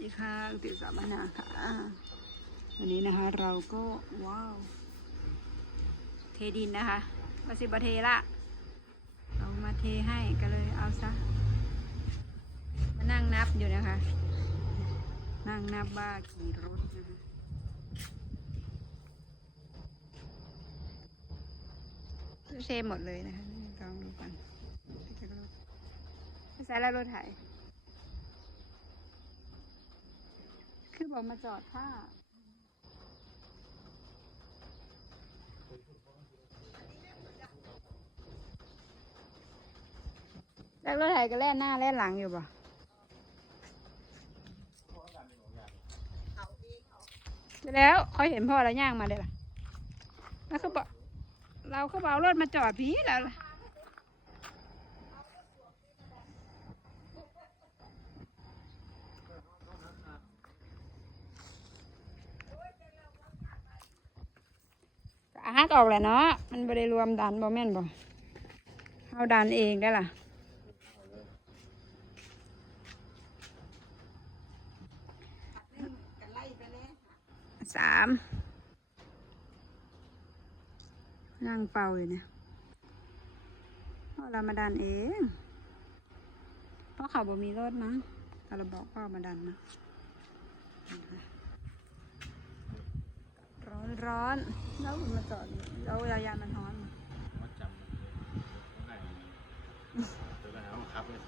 ดีค่ะติสามนาค่ะวันนี้นะคะเราก็ว้าว เทดินนะคะวาสิบเทละเอามาเทให้ก็เลยเอาซะ มานั่งนับอยู่นะคะ นั่งนับว่ากี่รถนะคะเทหมดเลยนะคะลองดูก่อนไม่ใช่แล้วรถไถ คือบอกมาจอดท่าแล้วรถไถก็แล่นหน้าแล่นหลังอยู่ป่ะแล้วเขาเห็นพ่อแล้วย่างมาเลยล่ะแล้วเขาบอกเราก็เอารถมาจอดพีแล้วล่ะ ฮักออกแหละเนาะมันบริรวมดันบ่แม่นบ่เอาดันเองได้ล่ะสามนั่งเป่าอยู่เนี่ยเพราะเรามาดันเองเพราะเขาบ่มีรถมั้งเราบอกพ่อมาดันมา ร้อนร้อนแล้วมันมาจอดอยู่แล้วเวลายางมันร้อนว่าจำมันเลยง่ายตัวแล้วครับเลย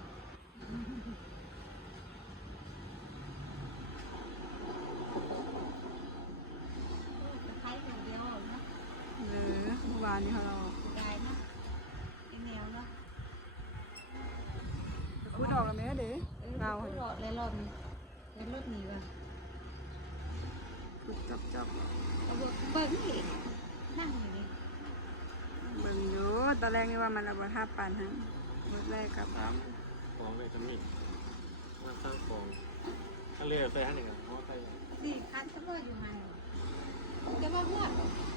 ใช้อย่างเดียวเนาะหรือเมื่อวานนี้เราได้เนาะไอ้แนวเนาะพูดออกแล้วไหมเด้อเราหลอดเลยหลอดนี่เลยรถหนีว่ะ พูดจบจบเอาเบิ่งเบิ่งนี่นั่งอยู่นี่เบิ่งอยู่ตอนแรกนี่ว่ามันระเบิดห้าปันฮะรถแรกกับสามฟองเลยจะมีมาสร้างฟองถ้าเรียกใส่ให้หนึ่งเพราะใส่นี่คันตำรวจอยู่หันแต่ว่าพวก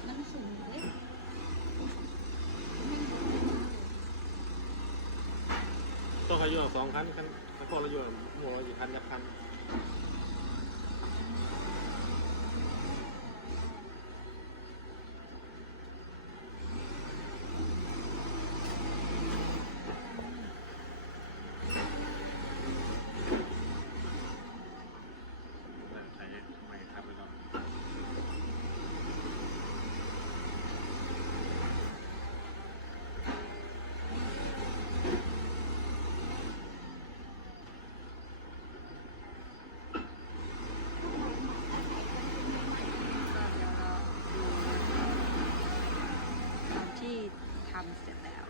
มันสูงเลยต้องขยุ่งสองคันคันแล้วพอเราอยู่หมูเราอยู่คันกับคัน haven't said that.